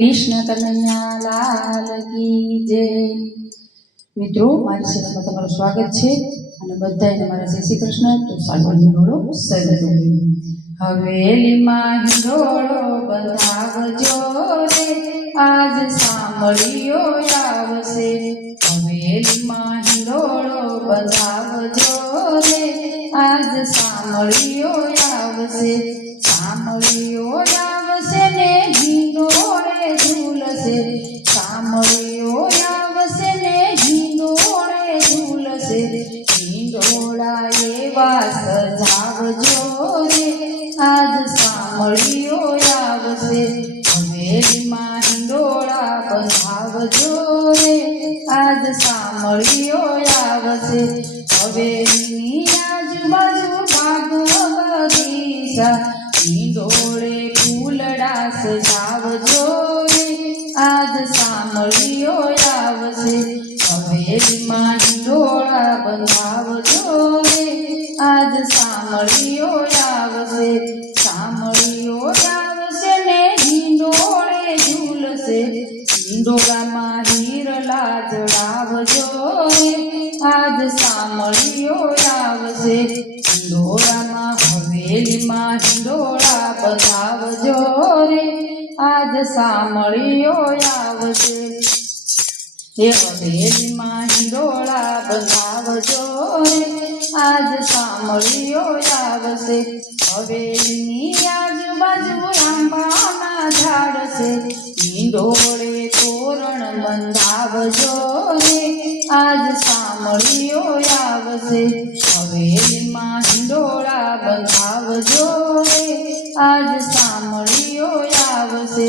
કૃષ્ણ કનૈયા લાલ કી જય। મિત્રો, મારી ચેનલમાં તમારું સ્વાગત છે અને બધાને મારા જય શ્રી કૃષ્ણ। તો સાલવણી બોલો શરૂ। હવેલીમાં હિંડોળો બંધાવજો રે, આજ સાંભળીઓ આવશે। હવેલીમાં હિંડોળો બંધાવજો રે, આજ સાંભળીઓ આવશે। સાંભળીઓ આવશે ને હિંડોળે ઝૂલશે, સાંભળીઓ આવશે ને હિંડોળે ઝૂલશે। હિંડોળા એવા સજાવજો રે, આજ સાંભળીઓ આવશે। હવેલીમાં હિંડોળા બંધાવજો રે, આજ સાંભળીઓ આવશે। હવેલીની આજુબાજુ બાગ બગીચા, હિંડોળે ફૂલડા સજાવજો રે, આજ સાંભળીઓ આવશે। હવેલીમાં હિંડોળા બંધાવજો રે, આજ સાંભળીઓ આવશે। સાંભળીઓ આવશે ને હિંડોળે ઝૂલશે, હિંડોળામાં હીરલા જડાવજો રે, આજ સાંભળીઓ આવશે। હિંડોળામાં હવેલીમાં હિંડોળા બંધાવજો રે, આજ સાંભળીઓ આવશે। હે હવેલીમાં હિંડોળા બંધાવજો રે, આજ સાંભળીઓ આવશે। હવેલીની આજુબાજુ આંબાના ઝાડ છે, હિંડોળે તોરણ બંધાવજો રે, આજ સાંભળીઓ આવશે। હવેલીમાં હિંડોળા બંધાવજો રે, આજ સાંભળીઓ આવશે।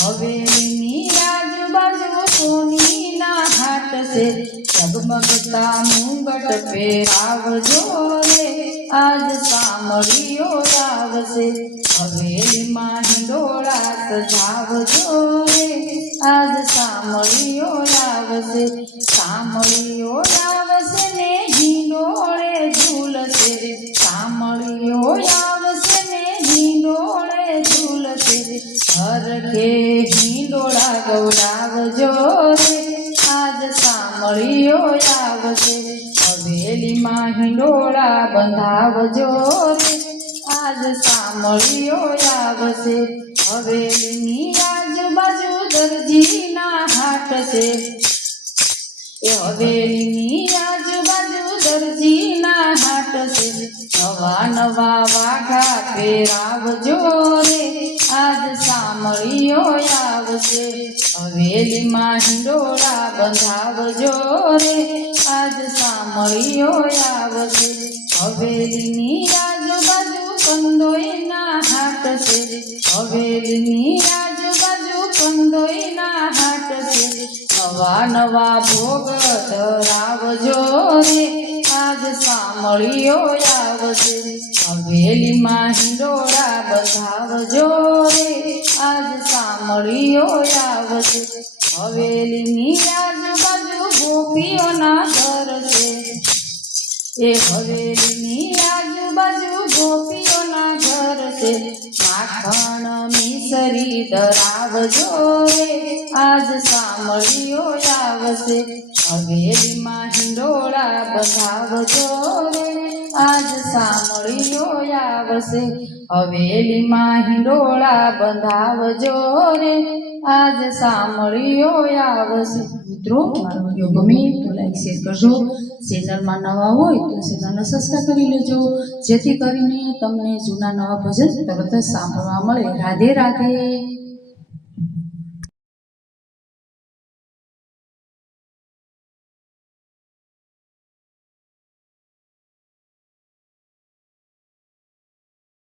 હવેલીની આજુબાજુ સોનીના હાટ છે, ઝગમગતા મુંગટ પહેરાવજો રે, આજ સાંભળીઓ આવશે। હવેલીમાં હિંડોળા સજાવજો રે, આજ સાંભળીઓ આવશે। સાંભળીઓ આવશે ને હિંડોળે ઝૂલશે, સાંભળીઓ આવશે ને હિંડોળે ઝૂલશે। હરખે હિંડોળા ગવડાવજો રે, આજ સાંભળીઓ આવશે। હવેલીમાં હિંડોળા બંધાવજો રે, આજ સાંભળીઓ આવશે। હવેલીની આજુબાજુ દરજીના હાટ છે, એ હવેલીની આજુબાજુ દરજીના હાટ છે। નવા નવા વાઘા પહેરાવજો રે, આજ સાંભળીઓ આવશે। હવેલીમાં હિંડોળા બંધાવજો રે, આજ સાંભળીઓ આવશે। હવેલીની આજુબાજુ કંદોઈના હાટ છે, હવેલીની આજુબાજુ કંદોઈના હાટ છે। નવા નવા ભોગ ધરાવજો રે, આજ સાંભળીઓ આવશે। હવેલીમાં હિંડોળા બંધાવજો રે, આજ સાંભળીઓ આવશે। હવેલીની આજુબાજુ ગોપીઓના ઘર છે, એ હવેલીની આજુબાજુ ગોપીઓના ઘર છે। માખણ મિસરી ધરાવજો રે, આજ સાંભળીઓ આવશે। હવેલીમાં હિંડોળા બંધાવજો રે, આજ સાંભળીઓ આવશે। હવેલીમાં હિંડોળા બંધાવજો રે, આજ સાંભળીઓ આવશે। મિત્રો, મારો વિડીયો ગમે તો લાઈક શેર કરજો। ચેનલમાં નવા હોય તો ચેનલને સબસ્ક્રાઈબ કરી લેજો, જેથી કરીને તમને જૂના નવા ભજન તરત જ સાંભળવા મળે। રાધે રાધે।